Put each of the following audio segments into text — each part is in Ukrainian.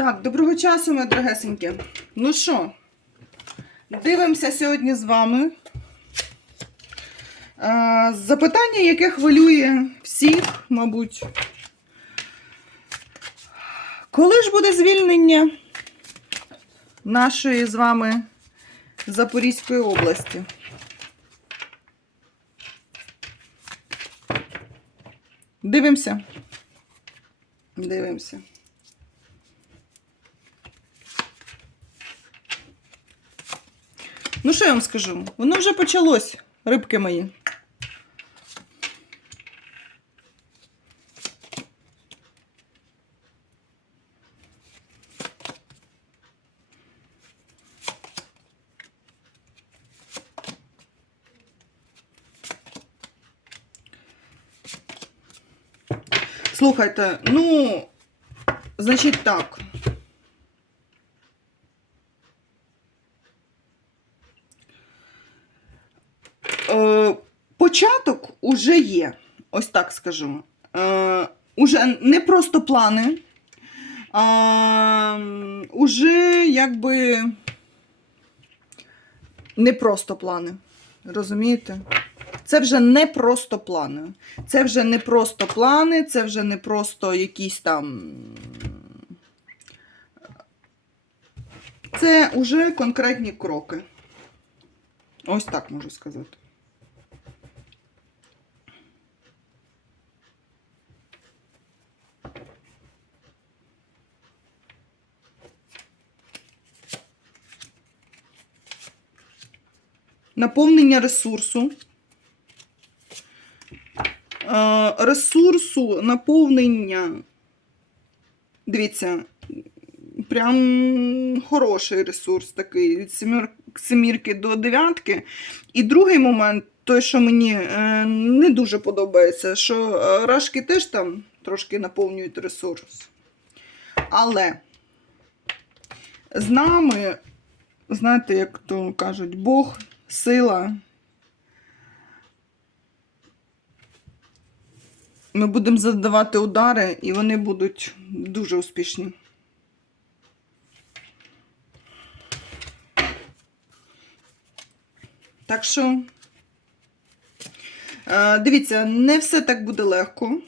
Так, доброго часу, мої дорогесенькі. Ну що, дивимося сьогодні з вами. Е, Запитання, яке хвилює всіх, мабуть. Коли ж буде звільнення нашої з вами Запорізької області? Дивимося. Дивимося. Ну, що я вам скажу? Воно вже почалось, рибки мої. Слухайте, ну, значить так. Е, початок уже є, ось так скажу. Е, уже не просто плани, а уже якби не просто плани. Розумієте? Це вже не просто плани. Це вже не просто плани, це вже не просто якісь там. Це вже конкретні кроки. Ось так можу сказати. Наповнення ресурсу. Е, Ресурсу, наповнення. Дивіться, прям хороший ресурс такий від семір- семірки до дев'ятки. І другий момент, той, що мені е, не дуже подобається, що е, рашки теж там трошки наповнюють ресурс. Але з нами, знаєте, як то кажуть, Бог, сила. Ми будемо задавати удари, і вони будуть дуже успішні. Так що, е, дивіться, не все так буде легко,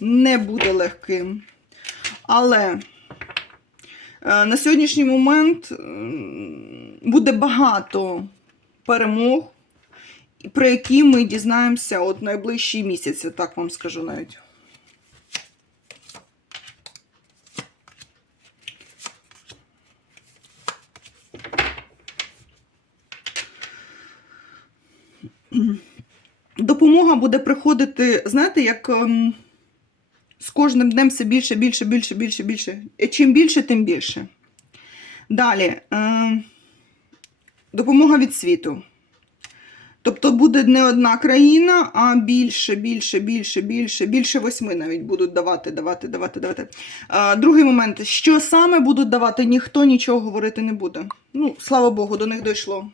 не буде легким. Але е, на сьогоднішній момент буде багато перемог, про які ми дізнаємося от найближчий місяць, так вам скажу навіть. Допомога буде приходити, знаєте, як ем, з кожним днем все більше, більше, більше, більше, більше. Чим більше, тим більше. Далі. Допомога від світу. Тобто буде не одна країна, а більше, більше, більше, більше, більше восьми навіть будуть давати, давати, давати, давати. А, другий момент, що саме будуть давати, ніхто нічого говорити не буде. Ну, слава Богу, до них дійшло.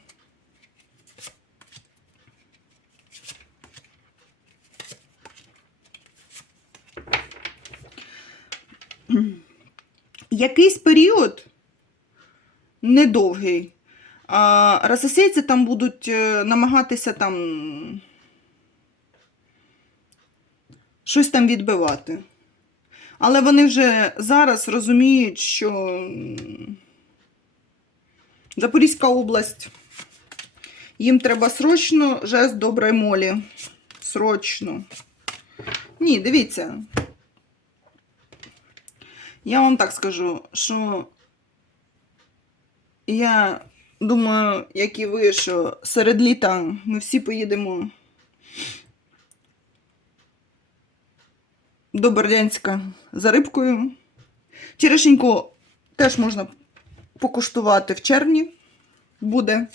Якийсь період недовгий. А російці там будуть е, намагатися там щось там відбивати. Але вони вже зараз розуміють, що Запорізька область, їм треба срочно жест доброї молі. Срочно. Ні, дивіться. Я вам так скажу, що я думаю, як і ви, що серед літа ми всі поїдемо до Бердянська за рибкою. Черешеньку теж можна покуштувати в червні. Буде.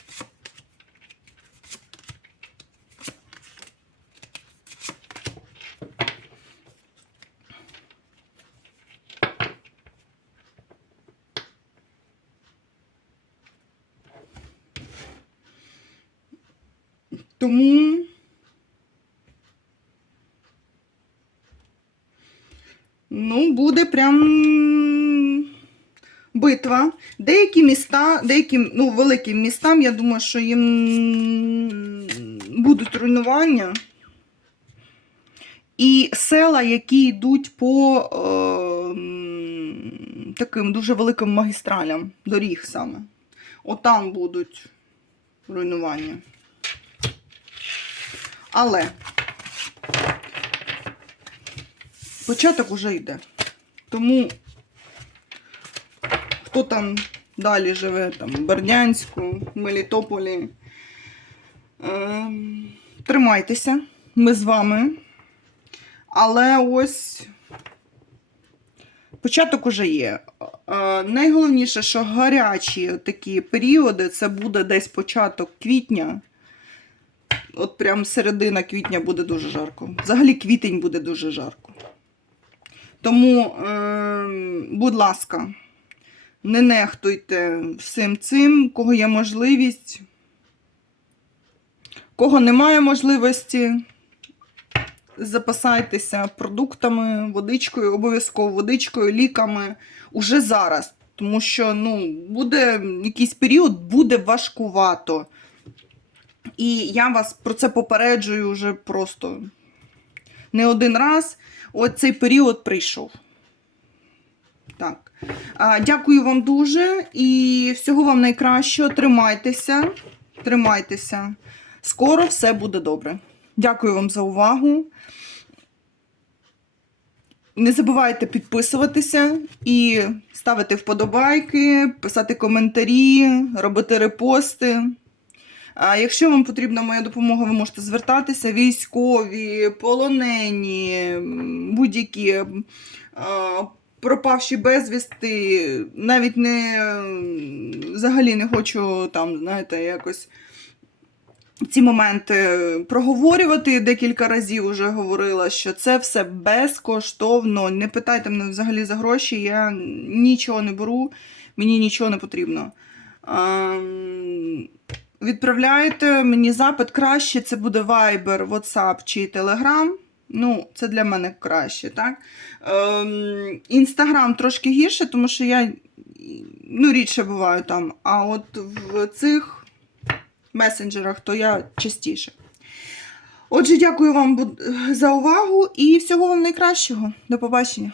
Тому. Ну, буде прям битва. Деякі міста, деяким ну, великим містам, я думаю, що їм будуть руйнування. І села, які йдуть по е, таким дуже великим магістралям, доріг саме. Отам будуть руйнування. Але початок уже йде. Тому хто там далі живе, там, в Бердянську, Мелітополі, ем, тримайтеся, ми з вами. Але ось початок уже є. Е, найголовніше, що гарячі такі періоди, це буде десь початок квітня. От прям середина квітня буде дуже жарко. Взагалі квітень буде дуже жарко. Тому, е, будь ласка, не нехтуйте всім цим, кого є можливість. Кого немає можливості, запасайтеся продуктами, водичкою, обов'язково водичкою, ліками уже зараз. Тому що ну, буде якийсь період, буде важкувато. І я вас про це попереджую вже просто не один раз. От цей період прийшов. Так. А, Дякую вам дуже і всього вам найкращого. Тримайтеся. Тримайтеся. Скоро все буде добре. Дякую вам за увагу. Не забувайте підписуватися і ставити вподобайки, писати коментарі, робити репости. А Якщо вам потрібна моя допомога, ви можете звертатися. Військові, полонені, будь-які пропавші безвісти, навіть не взагалі не хочу там, знаєте, якось ці моменти проговорювати. Декілька разів вже говорила, що це все безкоштовно. Не питайте мене взагалі за гроші, я нічого не беру, мені нічого не потрібно. Ем, Відправляєте мені запит краще, це буде Viber, WhatsApp чи Telegram. Ну, це для мене краще, так? Ем, Інстаграм трошки гірше, тому що я ну, рідше буваю там. А от в цих месенджерах то я частіше. Отже, дякую вам за увагу і всього вам найкращого. До побачення.